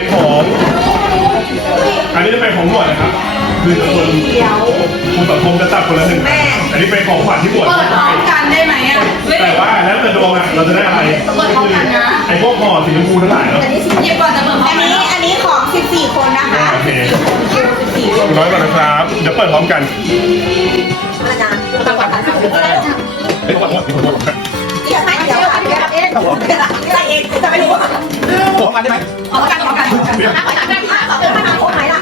็นของ อันนี้จะเป็นของหมวดนะครับ คือทุกคนคุณสังคมจะจับคนละหนึ่งอันนี้เป็นของขวัญที่หมวดเปิดพร้อมกันได้ไหมอะแต่ว่าแล้วแต่ดวงอะเราจะได้อะไรเปิดพร้อมกันนะไอ้พวกห่อสีชมพูทั้งหลายเนาะอันนี้หยิบก่อนจะเปิดพร้อมกันอันนี้ของ 14 คนนะคะโอเคร้อยบาทนะครับเดี๋ยวเปิดพร้อมกันอาจารย์ขอบคุณครับ ครับผมใส่เองจะไม่รู้ผมกันได้ไหมเอากันเอากันนักไปหนักได้ที่หาเออไม่หาโค้ดไหนล่ะ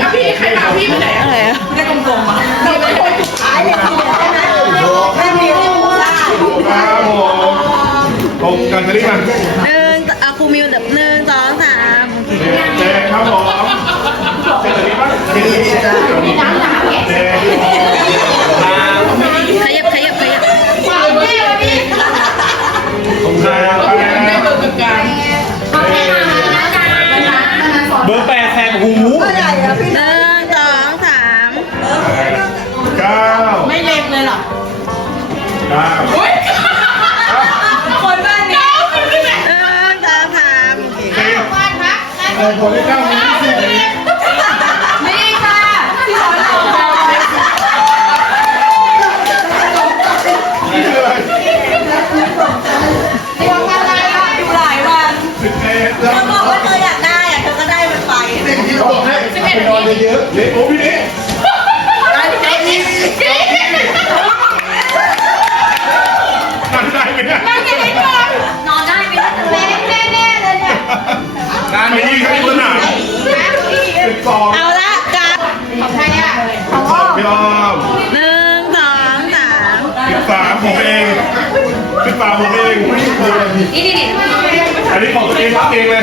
อะพี่ใครพาพี่ไปไหนอะอะไรอะไม่กลมๆอะพี่เป็นคนสุดท้ายเลยค่ะท่านมีผู้ว่าครับผมตกกันไปดิมันหนึ่งอะครูมิวเดบหนึ่งสองสามเจ๊ครับผมเจ๊เลยดีป่ะเจ๊เลยดีจ้ะมีน้ำหนาแก่ องเอาละกับของใครอะของพ่อมหนึ่งสองสามสามผมเองสินสามผมเองนี่นี่นี่อันนี้ของตัวเองรับเองเลย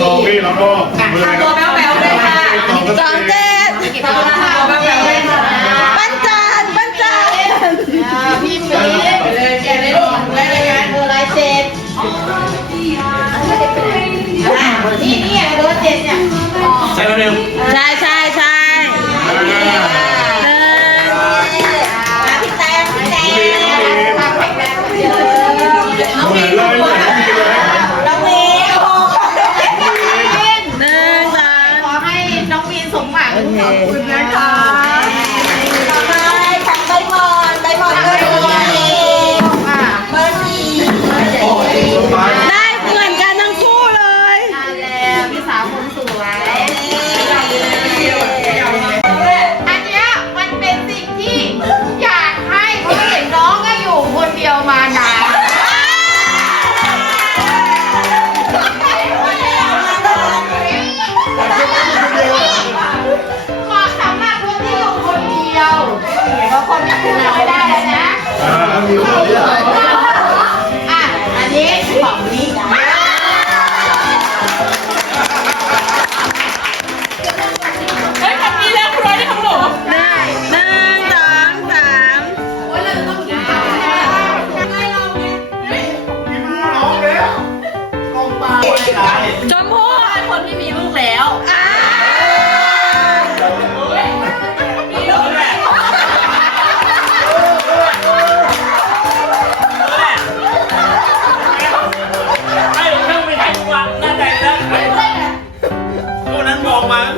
ทองนี่แล้วก็บริตัวแบ๊วแบ๊วเลยค่ะสองเจ็ดสองเท้าแบ๊วแบ๊วลยปั้นจานปั้นจานพี่เมย์เลยแกได้ลงไรายงานเบอร์ไลน์เซ็ตนี่นี่เบอร์เจ็ดเนี่ยใช่ไหมเร็วใช่ใช่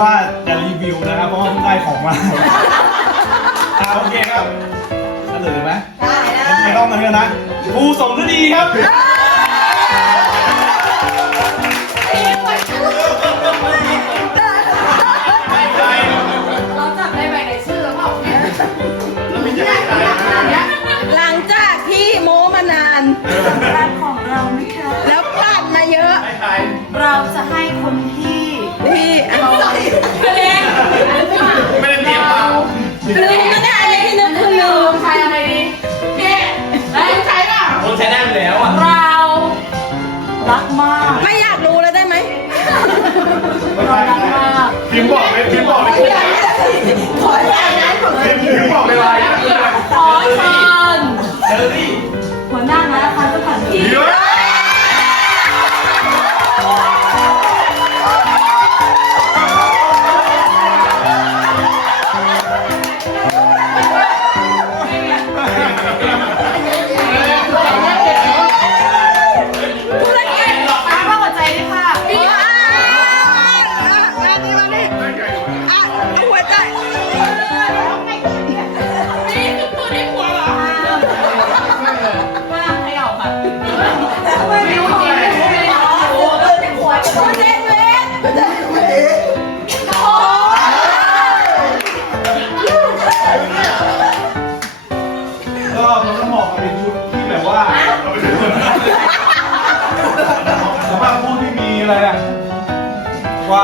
ว่าจะรีวิวนะครับ เพราะว่าเพิ่งได้ของมาโอเคครับเฉลยไหมได้ได้ไม่ต้องกันเอยนะครูสมฤดีครับ เราจับได้ไหนชื่อหรือว่าหลังจากที่โมมานานของเราไหมคะ แล้วพลาดมาเยอะ เราจะให้คน กินบอก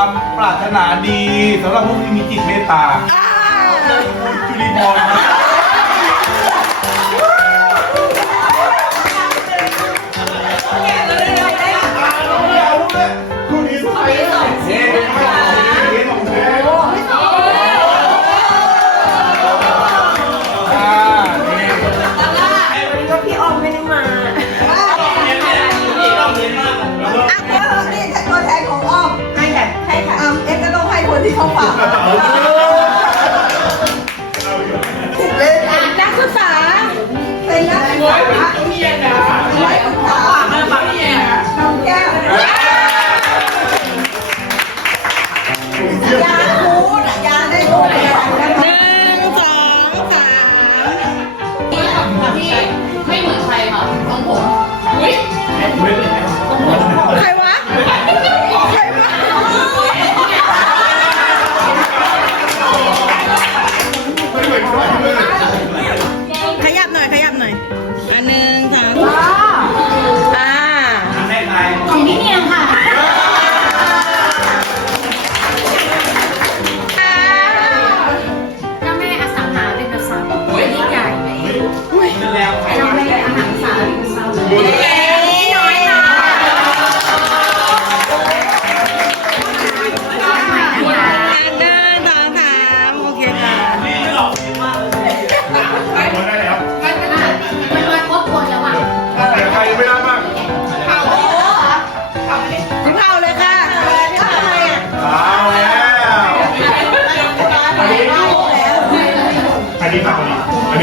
ความปรารถนาดีสำหรับผู้ที่มีจิตเมตตาจุลีพรครั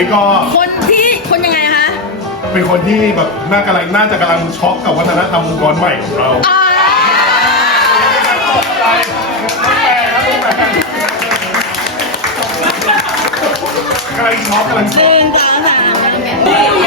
นี่ก็คนที่คนยังไงคะเป็นคนที่แบบน่ากำลังน่าจะกำลังช็อกกับวัฒนธรรมองค์กรใหม่ของเราใครช็อกกำลังช็อก หนึ่งสองสาม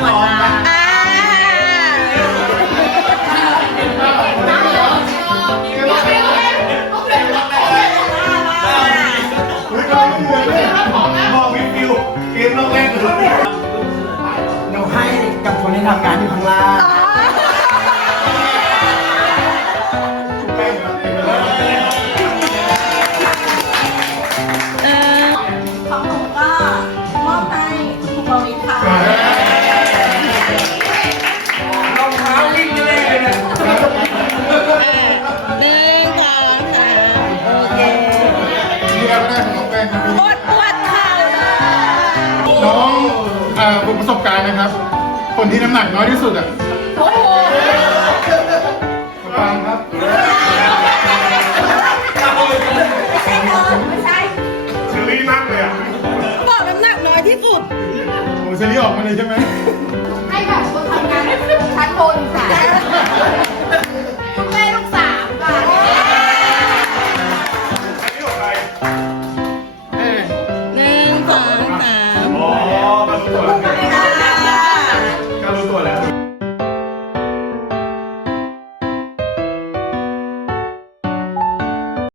หมดมาอ่าเราให้กับคนที่ทำงานอยู่ข้างล่าง คนที่น้ำหนักน้อยที่สุดอะโอ้โหปางครับไม่ใช่เชอรี่นักเลยอะบอกน้ำหนักน้อยที่สุดผมเชอรี่ออกมาเลยใช่ไหมให้แบบคนทำงานชั้นบนค่ะ